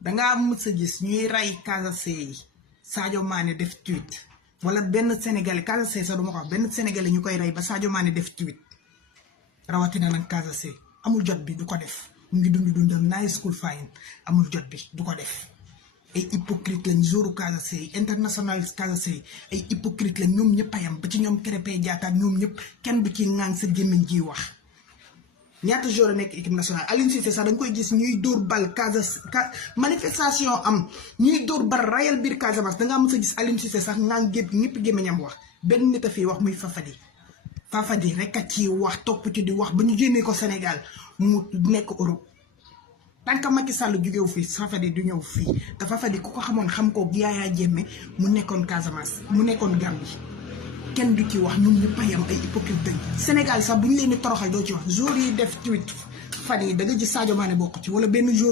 dangaa mës a gis ñuy rey Casaase yi Sadio Mané def tweet wala benn sénégalais Casaase sax duma ko wax benn sénégalais ñu koy rey ba Sadio Mané def tweet rawatina nag Casaase amul jot bi du ko def mu ngi dundam nice school fine amul jot bi du ko def ay hypocrite lañ jouru Casaase yi international Casaase yi ay hypocrite lañ ñoom ñëpp a yam ba ci ñoom Krépin Diatta ak ñoom ñëpp kenn du ci ŋàng sa gémmiñ ji wax ñaata joueur a nekk équipe nationale Aliou Cissé sax da nga koy gis ñuy dóor bal manifestation am ñuy dóor bal rayal biir Casamance dangaa mës a gis Aliou Cissé sax ngaan gépp ñëpp gémmiñam wax benn nit a fii wax muy Fafadi rek a ci wax topp ci di wax ba ñu génnee ko Sénégal mu nekk Europe tant que Macky Sall jugeewu fii Fafadi du ñëw fii te Fafadi ku ko xamoon xam ko Yaya Jammeh mu nekkoon Casamance mu nekkoon Gambie kenn du ci wax ñoom ñëpp a yam ay hypocrite dañ Sénégal sax bu ñu leen di toroxal doo ci wax jour yi def tweet fan yi da nga gis Sadio Mané bokk ci wala benn jour